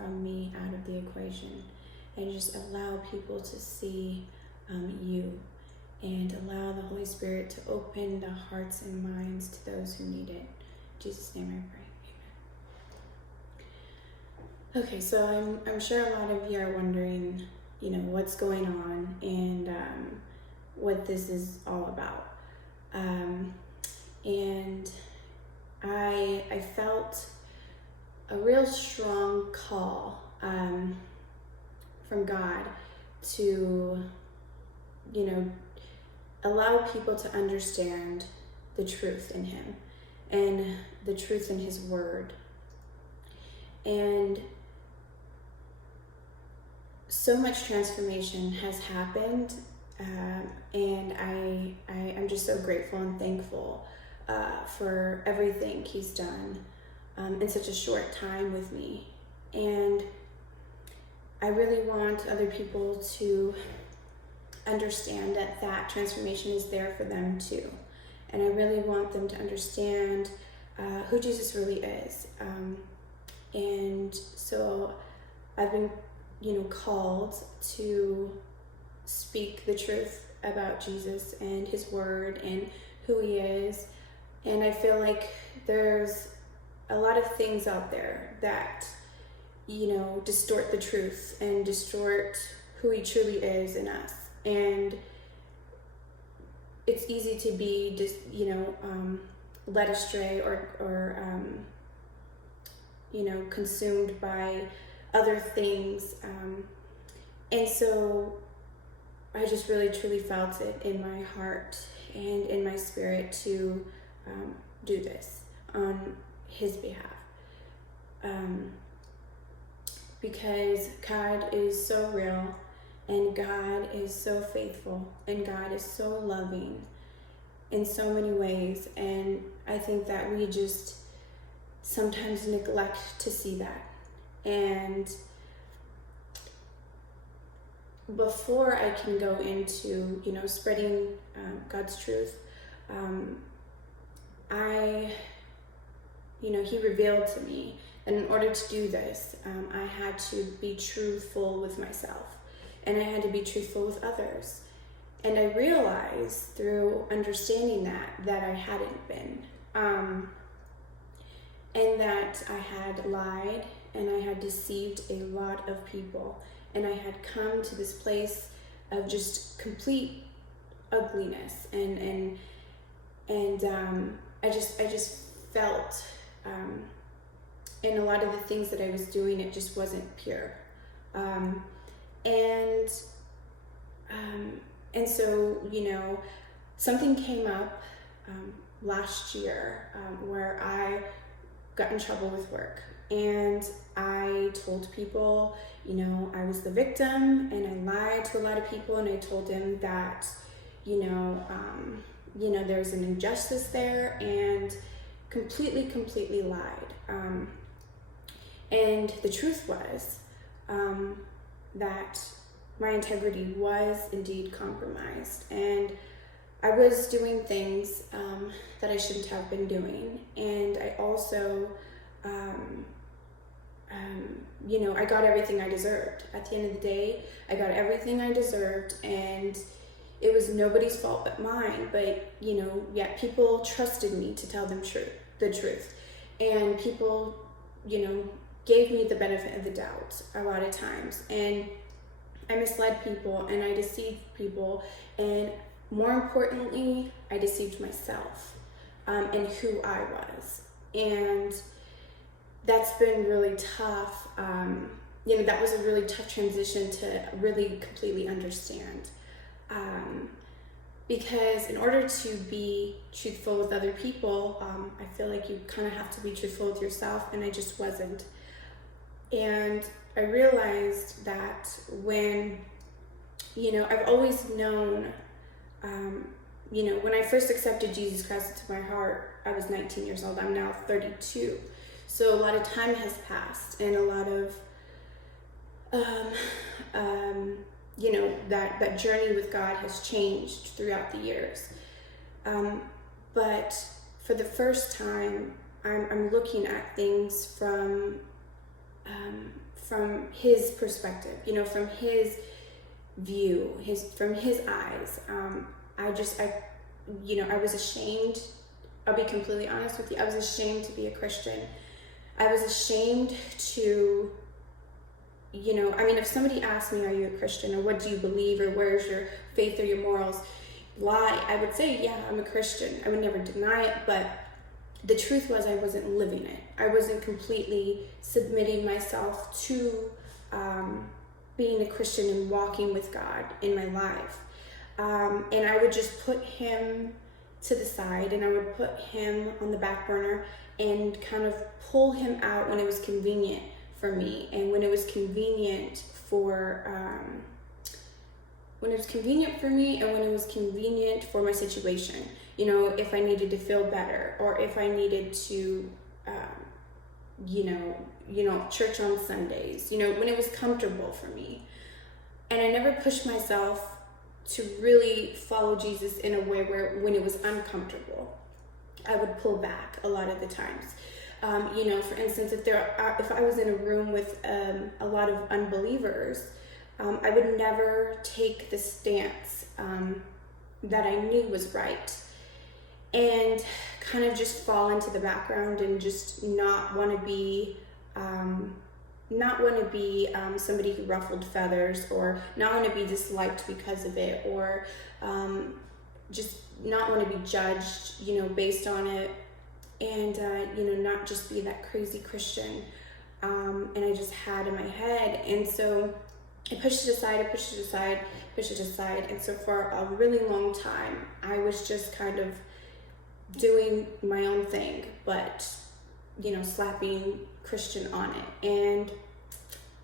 from me out of the equation, and just allow people to see you, and allow the Holy Spirit to open the hearts and minds to those who need it. In Jesus' name I pray. Amen. Okay, so I'm sure a lot of you are wondering, what's going on and what this is all about. And I felt a real strong call from God to, allow people to understand the truth in Him and the truth in His Word. And so much transformation has happened, and I'm just so grateful and thankful for everything He's done in such a short time with me. And I really want other people to understand that transformation is there for them too. And I really want them to understand who Jesus really is. And so I've been, called to speak the truth about Jesus and His Word and who He is. And I feel like there's a lot of things out there that, distort the truth and distort who He truly is in us. And it's easy to be just, led astray or consumed by other things. And so I just really truly felt it in my heart and in my spirit to do this on His behalf. Because God is so real, and God is so faithful, and God is so loving in so many ways. And I think that we just sometimes neglect to see that. And before I can go into, spreading God's truth, He revealed to me that in order to do this, I had to be truthful with myself, and I had to be truthful with others. And I realized through understanding that I hadn't been, and that I had lied and I had deceived a lot of people, and I had come to this place of just complete ugliness, and I just felt in a lot of the things that I was doing, it just wasn't pure. And so, something came up last year where I got in trouble with work, and I told people, I was the victim, and I lied to a lot of people, and I told them that, there's an injustice there, and completely lied. And the truth was that my integrity was indeed compromised, and I was doing things that I shouldn't have been doing. And I also, I got everything I deserved. At the end of the day, I got everything I deserved, and it was nobody's fault but mine. But, yet people trusted me to tell them the truth. And people, gave me the benefit of the doubt a lot of times. And I misled people, and I deceived people, and more importantly, I deceived myself and who I was. And that's been really tough. That was a really tough transition to really completely understand. Because in order to be truthful with other people, I feel like you kind of have to be truthful with yourself, and I just wasn't. And I realized that when, I've always known, when I first accepted Jesus Christ into my heart, I was 19 years old. I'm now 32. So a lot of time has passed, and a lot of, that journey with God has changed throughout the years. But for the first time, I'm looking at things from his perspective, from his view, from his eyes. I was ashamed. I'll be completely honest with you. I was ashamed to be a Christian. I was ashamed to, if somebody asked me, are you a Christian, or what do you believe, or where's your faith or your morals, I would say, yeah, I'm a Christian. I would never deny it, but the truth was I wasn't living it. I wasn't completely submitting myself to being a Christian and walking with God in my life. And I would just put him to the side, and I would put him on the back burner and kind of pull him out when it was convenient for me, and when it was convenient for me, and when it was convenient for my situation. If I needed to feel better, or if I needed to, church on Sundays, when it was comfortable for me. And I never pushed myself to really follow Jesus in a way where when it was uncomfortable, I would pull back a lot of the times. For instance, if I was in a room with a lot of unbelievers, I would never take the stance that I knew was right, and kind of just fall into the background and just not want to be somebody who ruffled feathers, or not want to be disliked because of it, or just not want to be judged, based on it, and not just be that crazy Christian. And I just had in my head, and so I pushed it aside, and so for a really long time, I was just kind of doing my own thing, but slapping Christian on it. And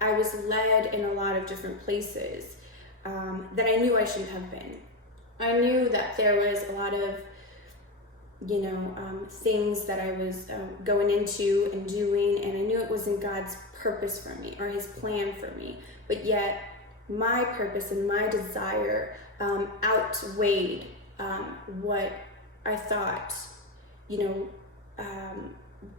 I was led in a lot of different places that I knew I shouldn't have been. I knew that there was a lot of things that I was going into and doing, and I knew it wasn't God's purpose for me or his plan for me, but yet my purpose and my desire outweighed what I thought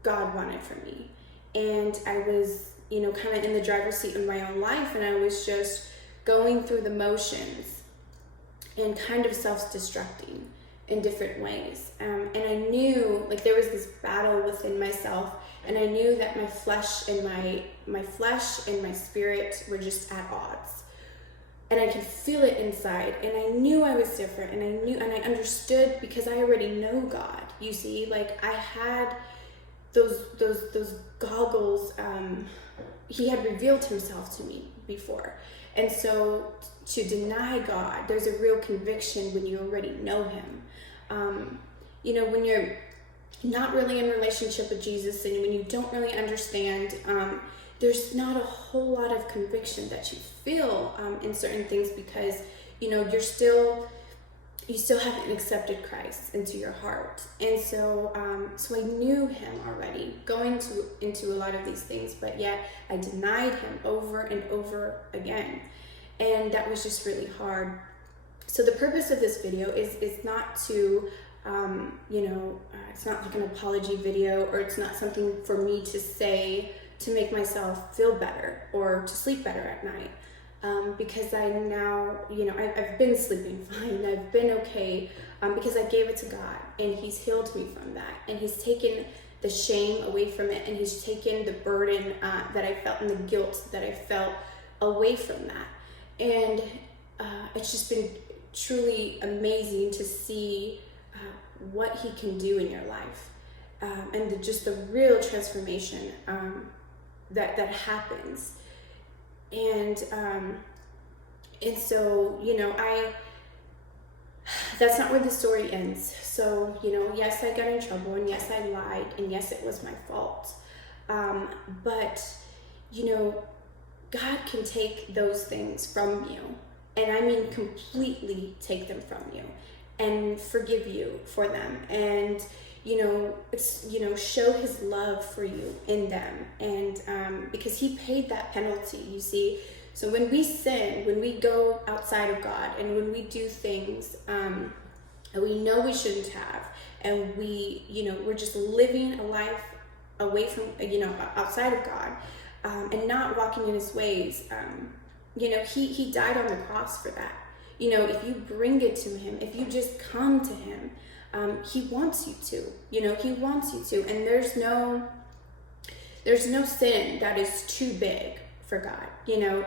God wanted for me. And I was kind of in the driver's seat of my own life, and I was just going through the motions and kind of self-destructing in different ways. And I knew there was this battle within myself, and I knew that my flesh and my spirit were just at odds. And I could feel it inside, and I knew I was different, and I understood, because I already know God. You see, I had those goggles. He had revealed himself to me before. And so to deny God, there's a real conviction when you already know him. When you're not really in relationship with Jesus, and when you don't really understand, there's not a whole lot of conviction that you feel in certain things, because you still haven't accepted Christ into your heart. And so I knew him already going into a lot of these things, but yet I denied him over and over again, and that was just really hard. So the purpose of this video is not to it's not like an apology video, or it's not something for me to say to make myself feel better or to sleep better at night. Because I now, I've been sleeping fine. I've been okay because I gave it to God, and he's healed me from that. And he's taken the shame away from it, and he's taken the burden that I felt and the guilt that I felt away from that. And it's just been truly amazing to see what he can do in your life, and just the real transformation that happens. And so that's not where the story ends. So yes, I got in trouble, and yes, I lied, and yes, it was my fault, but God can take those things from you, and I mean completely take them from you, and forgive you for them, and show his love for you in them. And because he paid that penalty, you see. So when we sin, when we go outside of God, and when we do things that we know we shouldn't have, and we're just living a life away from, outside of God, and not walking in his ways, he died on the cross for that. If you bring it to him, if you just come to him, he wants you to. He wants you to. And there's no sin that is too big for God.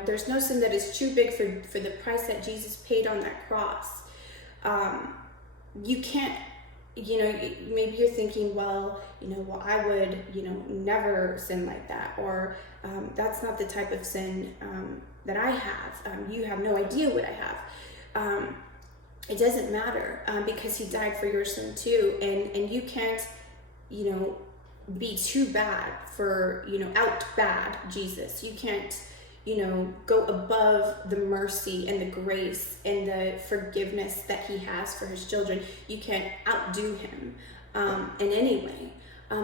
There's no sin that is too big for the price that Jesus paid on that cross. You can't, maybe you're thinking, well, I would, never sin like that, or that's not the type of sin that I have. You have no idea what I have. It doesn't matter, because he died for your sin too, and you can't, be too bad for, out bad Jesus. You can't, go above the mercy and the grace and the forgiveness that he has for his children. You can't outdo him in any way.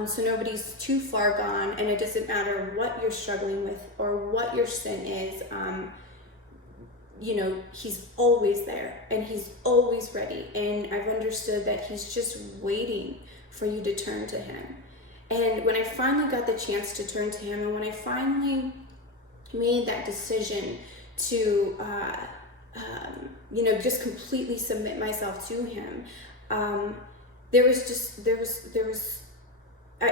So nobody's too far gone, and it doesn't matter what you're struggling with or what your sin is. He's always there, and he's always ready. And I've understood that he's just waiting for you to turn to him. And when I finally got the chance to turn to him, and when I finally made that decision to, just completely submit myself to him, I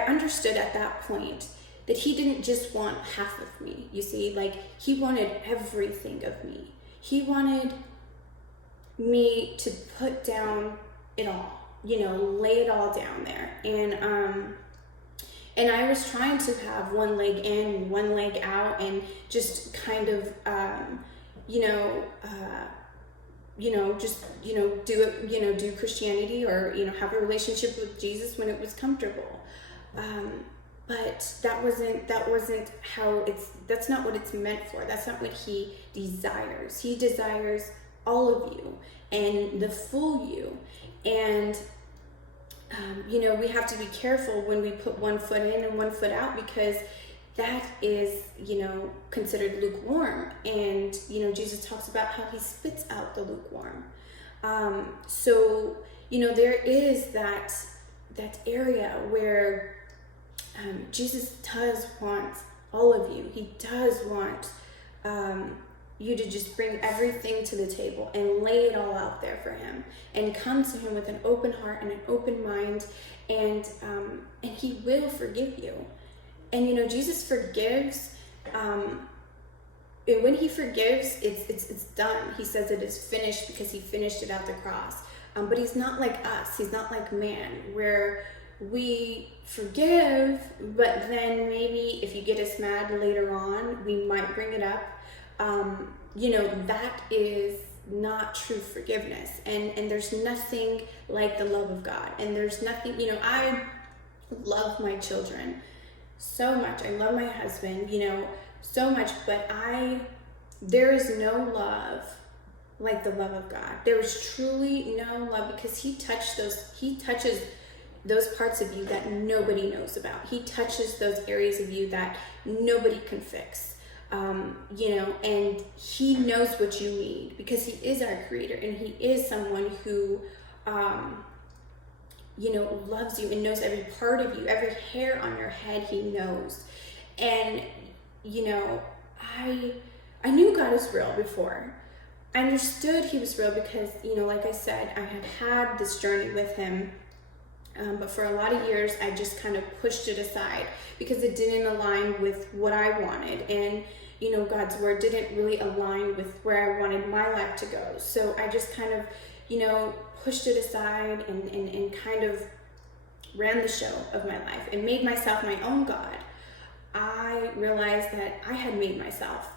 understood at that point that he didn't just want half of me. You see, like, he wanted everything of me. He wanted me to put down it all, lay it all down there. And I was trying to have one leg in, one leg out, and just kind of, do Christianity, or, have a relationship with Jesus when it was comfortable. But that's not what it's meant for. That's not what he desires. He desires all of you and the full you. And, we have to be careful when we put one foot in and one foot out, because that is, considered lukewarm. And, Jesus talks about how he spits out the lukewarm. So, there is that area where Jesus does want all of you. He does want you to just bring everything to the table and lay it all out there for him, and come to him with an open heart and an open mind, and he will forgive you. And Jesus forgives, and when he forgives, it's done. He says it is finished, because he finished it at the cross. But he's not like us. He's not like man, where we forgive, but then maybe if you get us mad later on, we might bring it up. That is not true forgiveness. And there's nothing like the love of God. And there's nothing, I love my children so much. I love my husband, so much, but there is no love like the love of God. There is truly no love, because he touches those parts of you that nobody knows about. He touches those areas of you that nobody can fix. And he knows what you need, because he is our creator, and he is someone who, loves you and knows every part of you, every hair on your head he knows. And, I knew God was real before. I understood he was real because, like I said, I had this journey with him. But for a lot of years, I just kind of pushed it aside because it didn't align with what I wanted. And, God's word didn't really align with where I wanted my life to go. So I just kind of, pushed it aside and kind of ran the show of my life and made myself my own God. I realized that I had made myself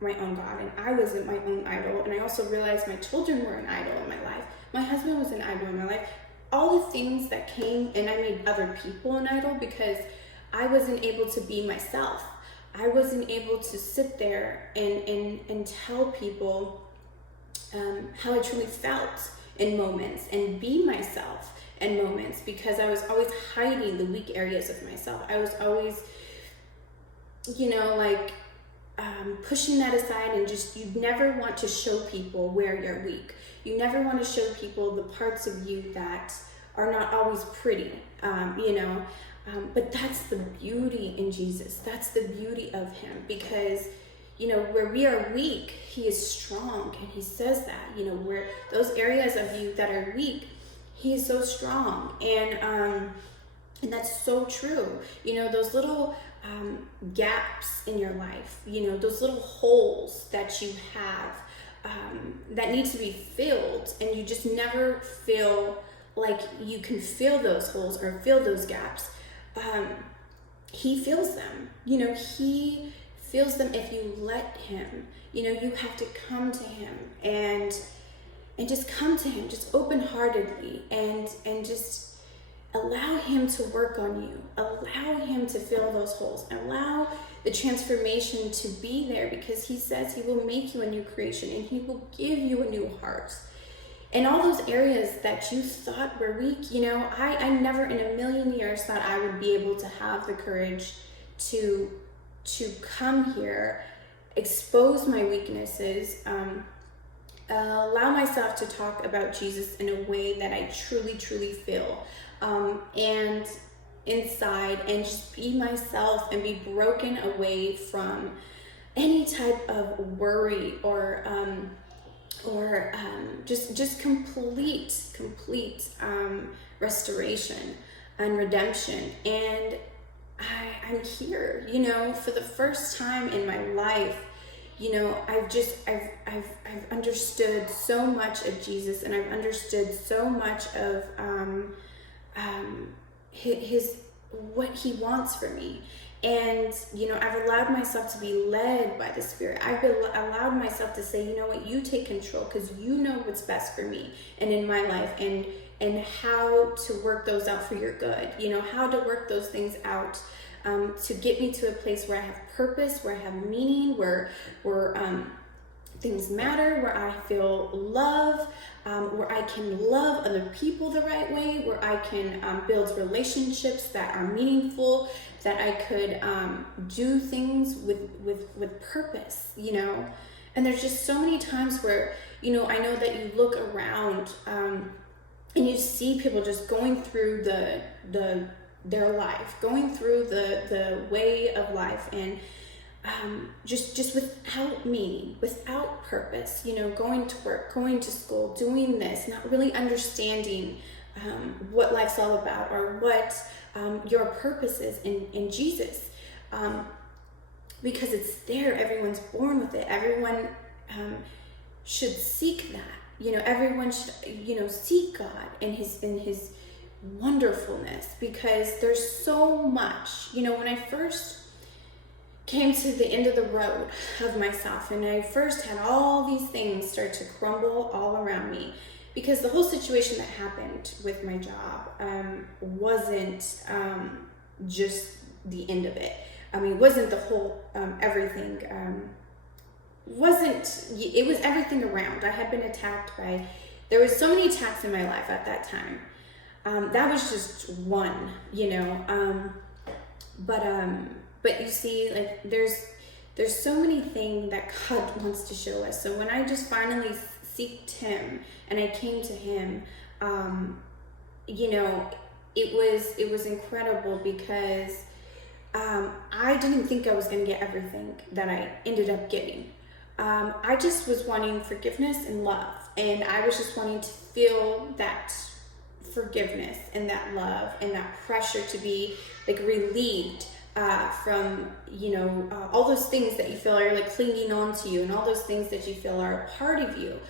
my own God, and I wasn't my own idol. And I also realized my children were an idol in my life. My husband was an idol in my life. All the things that came, and I made other people an idol because I wasn't able to be myself. I wasn't able to sit there and tell people how I truly felt in moments and be myself in moments, because I was always hiding the weak areas of myself. I was always, pushing that aside, and just, you never want to show people where you're weak. You never want to show people the parts of you that are not always pretty, But that's the beauty in Jesus. That's the beauty of him, because, where we are weak, he is strong. And he says that, where those areas of you that are weak, he is so strong. And that's so true. Those little gaps in your life, those little holes that you have that need to be filled, and you just never feel like you can fill those holes or fill those gaps. He fills them. He fills them if you let him. You have to come to him and just come to him, just open-heartedly, and just allow him to work on you. Allow him to fill those holes. Allow the transformation to be there, because he says he will make you a new creation and he will give you a new heart. And all those areas that you thought were weak, I never in a million years thought I would be able to have the courage to come here, expose my weaknesses, allow myself to talk about Jesus in a way that I truly, truly feel, and inside, and just be myself and be broken away from any type of worry or just complete restoration and redemption. And I'm here, for the first time in my life. I've understood so much of Jesus, and I've understood so much of his what he wants for me. And I've allowed myself to be led by the Spirit. I've allowed myself to say, you take control, because you know what's best for me and in my life, and how to work those out for your good. How to work those things out to get me to a place where I have purpose, where I have meaning, where things matter, where I feel love, where I can love other people the right way, where I can build relationships that are meaningful, that I could do things with purpose, And there's just so many times where, I know that you look around and you see people just going through their life, going through the way of life, and just without meaning, without purpose, going to work, going to school, doing this, not really understanding what life's all about, or what your purpose is in Jesus, because it's there. Everyone's born with it. Everyone should seek that. Everyone should seek God in his wonderfulness, because there's so much. When I first came to the end of the road of myself, and I first had all these things start to crumble all around me, because the whole situation that happened with my job wasn't just the end of it. It wasn't the whole everything. It was everything around. I had been attacked there was so many attacks in my life at that time. That was just one, but you see, like, there's so many things that God wants to show us. So when I just finally seeked him and I came to him, it was incredible, because I didn't think I was going to get everything that I ended up getting. I just was wanting forgiveness and love, and I was just wanting to feel that forgiveness and that love and that pressure to be like relieved from all those things that you feel are like clinging on to you, and all those things that you feel are a part of you,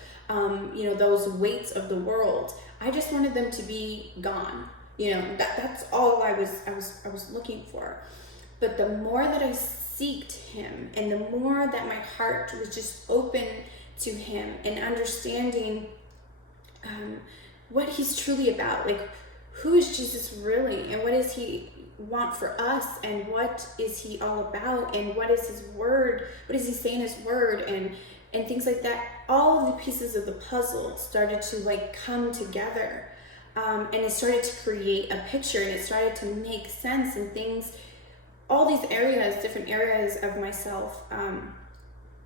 those weights of the world. I just wanted them to be gone. That's all I was looking for. But the more that I seeked him, and the more that my heart was just open to him and understanding what he's truly about, like, who is Jesus really, and what does he want for us, and what is he all about, and what is his word, what does he say in his word, and things like that. All of the pieces of the puzzle started to like come together, and it started to create a picture, and it started to make sense, and things, all these areas, different areas of myself,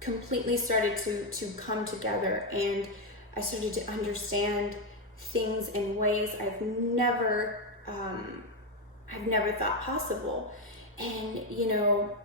completely started to come together, and I started to understand things in ways I've never I've never thought possible. And, you know,